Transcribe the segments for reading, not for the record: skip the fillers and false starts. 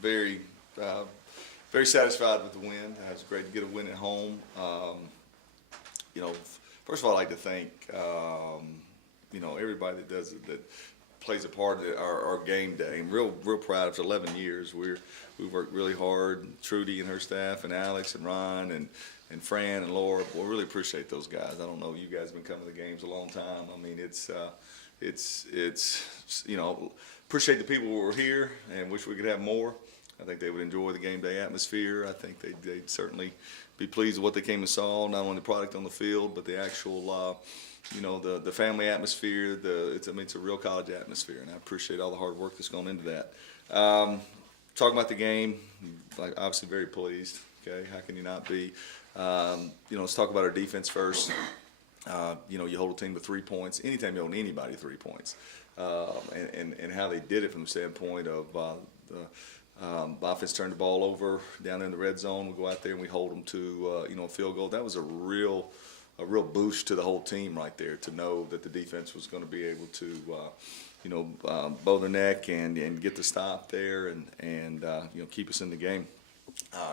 Very, very satisfied with the win. It was great to get a win at home. You know, first of all, I'd like to thank everybody that does it, that plays a part of our game day. I'm real proud. After 11 years, we've worked really hard. Trudy and her staff, and Alex and Ron and Fran and Laura. We really appreciate those guys. I don't know, you guys have been coming to the games a long time. I mean, it's appreciate the people who were here and wish we could have more. I think they would enjoy the game day atmosphere. I think they'd certainly be pleased with what they came and saw, not only the product on the field, but the actual, the family atmosphere. It's a real college atmosphere, and I appreciate all the hard work that's gone into that. Talking about the game, obviously very pleased. Okay, how can you not be? Let's talk about our defense first. You hold a team to 3 points. Anytime you hold anybody 3 points, and how they did it from the standpoint of the offense turned the ball over down in the red zone. We go out there and we hold them to a field goal. That was a real boost to the whole team right there, to know that the defense was going to be able to bow their neck and get the stop there and keep us in the game.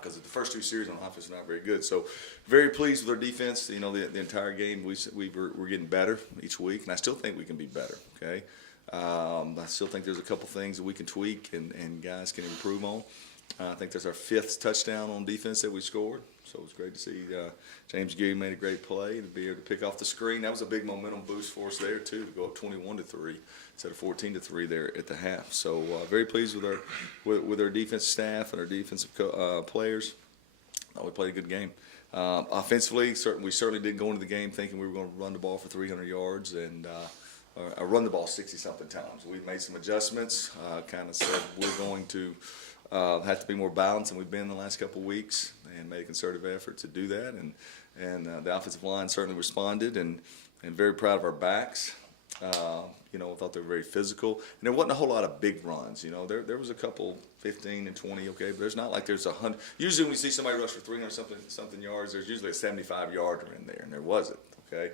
Because the first two series on offense were not very good. So very pleased with our defense. The entire game we're getting better each week, and I still think we can be better. Okay, I still think there's a couple things that we can tweak and guys can improve on. I think that's our 5th touchdown on defense that we scored. So it was great to see James Geary made a great play and to be able to pick off the screen. That was a big momentum boost for us there too, to go up 21-3 instead of 14-3 there at the half. So very pleased with our defensive staff and our defensive players. We played a good game. Offensively, we certainly didn't go into the game thinking we were going to run the ball for 300 yards and run the ball 60-something times. We made some adjustments. Kind of said we're going to have to be more balanced than we've been in the last couple of weeks, and made a concerted effort to do that. And the offensive line certainly responded, and very proud of our backs. I thought they were very physical, and there wasn't a whole lot of big runs. There was a couple 15 and 20, okay, but there's not like there's 100. Usually when we see somebody rush for 300 something yards, there's usually a 75-yarder in there, and there wasn't. Okay,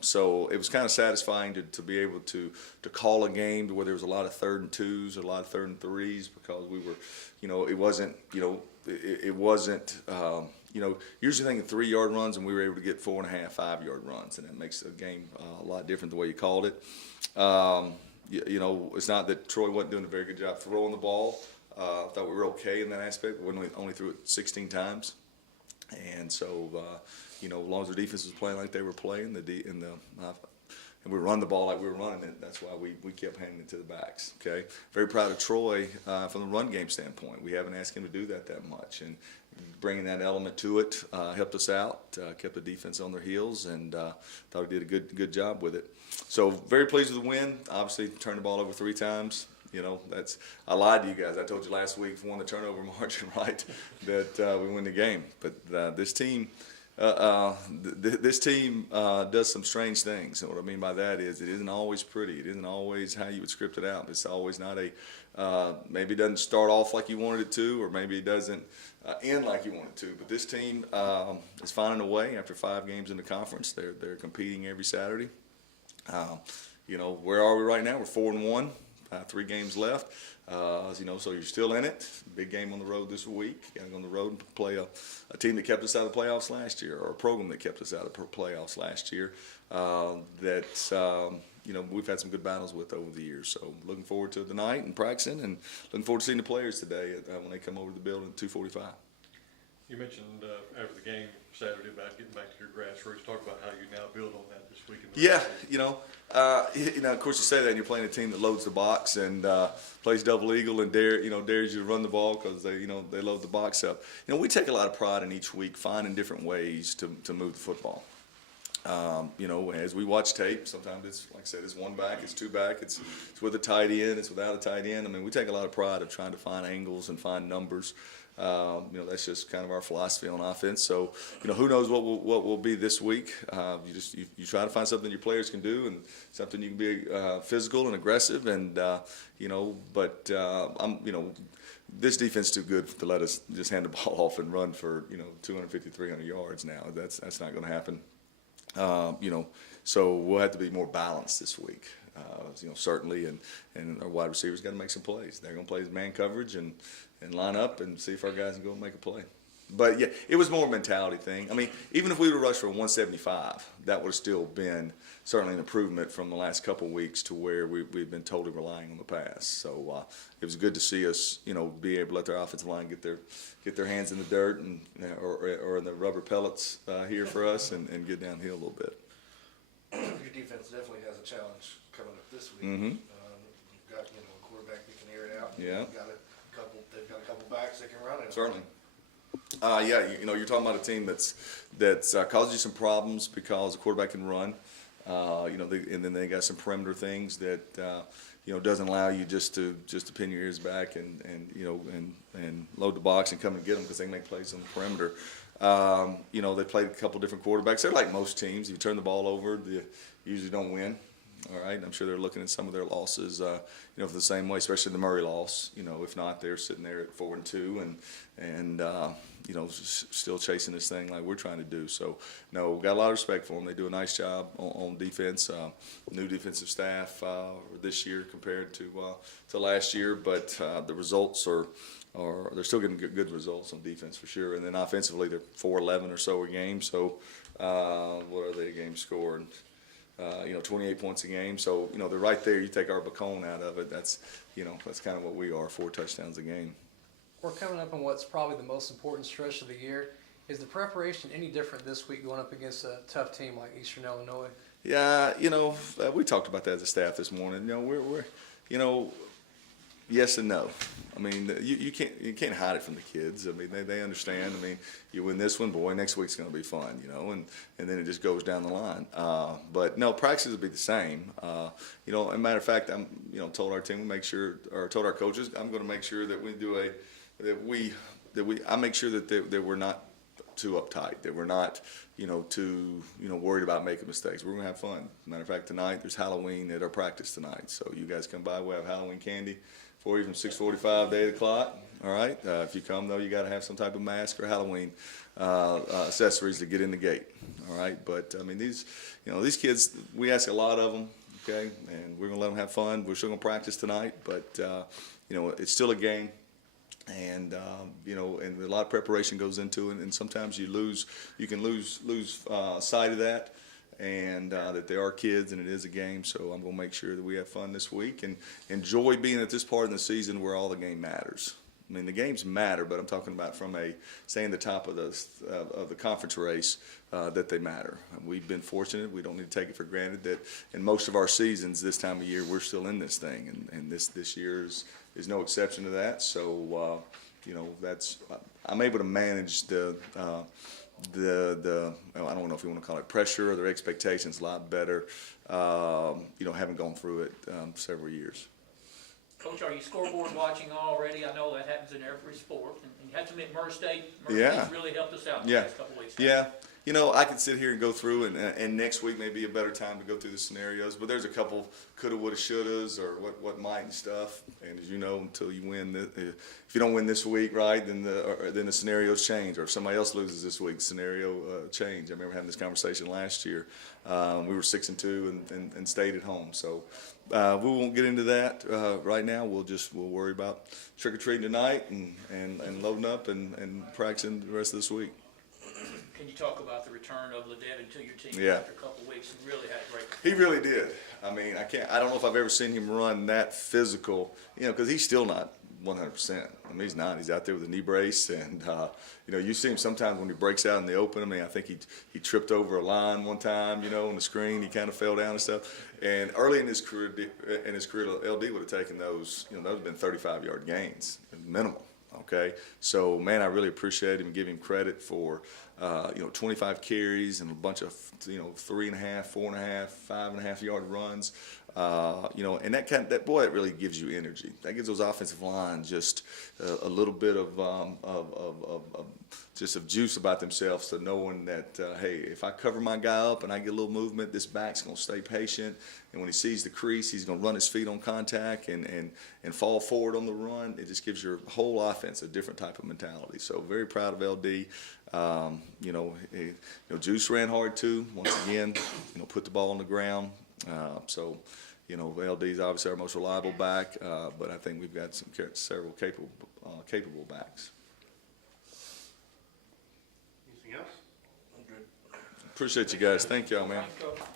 so it was kind of satisfying to be able to call a game to where there was a lot of 3rd and 2s or a lot of 3rd and 3s, because we were, it wasn't, usually thinking 3-yard runs, and we were able to get 4.5, 5-yard runs, and that makes the game a lot different the way you called it. It's not that Troy wasn't doing a very good job throwing the ball. I thought we were okay in that aspect. We only threw it 16 times. And so, as long as the defense was playing like they were playing, and we run the ball like we were running it, that's why we kept handing it to the backs. Okay, very proud of Troy from the run game standpoint. We haven't asked him to do that much, and bringing that element to it helped us out, kept the defense on their heels, and thought he did a good job with it. So very pleased with the win. Obviously, turned the ball over 3 times. I lied to you guys. I told you last week, if we won the turnover margin right, that we win the game. But this team does some strange things. And what I mean by that is, it isn't always pretty. It isn't always how you would script it out. It's always not maybe it doesn't start off like you wanted it to, or maybe it doesn't end like you want it to. But this team is finding a way. After 5 games in the conference, they're competing every Saturday. Where are we right now? We're 4-1. 3 games left, so you're still in it. Big game on the road this week. Got to go on the road and play a team that kept us out of the playoffs last year, or a program that kept us out of the playoffs last year. We've had some good battles with over the years. So looking forward to the night and practicing, and looking forward to seeing the players today when they come over to the building at 2:45. You mentioned after the game Saturday about getting back to your grassroots. Talk about how you now build on that this week. Of course you say that, and you're playing a team that loads the box and plays double eagle and dares you to run the ball because they load the box up. We take a lot of pride in each week finding different ways to move the football. As we watch tape, sometimes it's, like I said, it's 1 back, it's 2 back, it's with a tight end, it's without a tight end. I mean, we take a lot of pride of trying to find angles and find numbers. That's just kind of our philosophy on offense. So, who knows what will be this week. You try to find something your players can do, and something you can be physical and aggressive, and this defense is too good to let us just hand the ball off and run for 250, 300 yards now. That's not going to happen. So we'll have to be more balanced this week. certainly, and our wide receivers got to make some plays. They're going to play man coverage and line up and see if our guys can go and make a play. But yeah, it was more a mentality thing. I mean, even if we would have rushed for 175, that would have still been certainly an improvement from the last couple of weeks to where we've been totally relying on the pass. So it was good to see us, be able to let their offensive line get their hands in the dirt and or in the rubber pellets here for us and get downhill a little bit. Your defense definitely has a challenge coming up this week. Mm-hmm. You've got a quarterback that can air it out. Yeah. They've got a couple backs that can run it. Certainly. Yeah, you're talking about a team that's caused you some problems because the quarterback can run. And then they got some perimeter things that doesn't allow you just to pin your ears back and load the box and come and get them because they make plays on the perimeter. They played a couple different quarterbacks. They're like most teams. You turn the ball over, you usually don't win. All right, I'm sure they're looking at some of their losses, for the same way, especially the Murray loss. If not, they're sitting there at 4-2 and still chasing this thing like we're trying to do. So, no, we've got a lot of respect for them. They do a nice job on defense. New defensive staff this year compared to last year, but the results are they're still getting good results on defense for sure. And then offensively, they're 4-11 or so a game. So, what are they a game scored? 28 points a game. So, they're right there. You take our Bacone out of it. That's kind of what we are, 4 touchdowns a game. We're coming up on what's probably the most important stretch of the year. Is the preparation any different this week going up against a tough team like Eastern Illinois? Yeah, we talked about that as a staff this morning. We're yes and no. I mean, you can't hide it from the kids. I mean, they understand. I mean, you win this one, boy, next week's going to be fun, and then it just goes down the line. But no, practices will be the same. As a matter of fact, I'm told our team told our coaches I'm going to make sure that we do I make sure that we're not too uptight, that we're not too worried about making mistakes. We're going to have fun. Matter of fact, tonight there's Halloween at our practice tonight, so you guys come by. We have Halloween candy for you from 6:45 to 8 o'clock. All right. If you come though, you got to have some type of mask or Halloween accessories to get in the gate. All right. But I mean, these kids, we ask a lot of them. Okay, and we're gonna let them have fun. We're still gonna practice tonight, but it's still a game. And and a lot of preparation goes into it, and sometimes you can lose sight of that, and that they are kids and it is a game. So I'm going to make sure that we have fun this week and enjoy being at this part of the season where all the game matters. I mean, the games matter, but I'm talking about from staying the top of the conference race, that they matter. We've been fortunate. We don't need to take it for granted that in most of our seasons this time of year we're still in this thing, and this year is no exception to that. So I'm able to manage the I don't know if you want to call it pressure or their expectations a lot better. Having gone through it several years. Coach, are you scoreboard watching already? I know that happens in every sport. And you have to admit, Murray State's really helped us out the last couple weeks. Yeah. I could sit here and go through, and next week may be a better time to go through the scenarios. But there's a couple coulda, woulda, shouldas, or what might and stuff. And as you know, until you win, if you don't win this week, right, then the scenarios change. Or if somebody else loses this week, the scenario change. I remember having this conversation last year. We were 6-2 and stayed at home. So we won't get into that right now. We'll worry about trick or treating tonight and loading up and practicing the rest of this week. Can you talk about the return of LeDevin to your team Yeah. after a couple of weeks? He really had a great He really did. I mean, I don't know if I've ever seen him run that physical, because he's still not 100%. I mean, he's not. He's out there with a knee brace, and you see him sometimes when he breaks out in the open. I mean, I think he tripped over a line one time, on the screen. He kind of fell down and stuff. And early in his career, LD would have taken those. Those have been 35-yard gains, minimal. Okay, so man, I really appreciate him and give him credit for 25 carries and a bunch of 3.5, 4.5, 5.5 yard runs. And that really gives you energy. That gives those offensive lines just a little bit of juice about themselves, to knowing that hey, if I cover my guy up and I get a little movement, this back's going to stay patient. And when he sees the crease, he's going to run his feet on contact and fall forward on the run. It just gives your whole offense a different type of mentality. So very proud of LD. Juice ran hard too. Once again, put the ball on the ground. So You know, LD's obviously our most reliable back, but I think we've got several capable backs. Anything else? Appreciate you guys. Thank y'all, man. Thanks, Coach.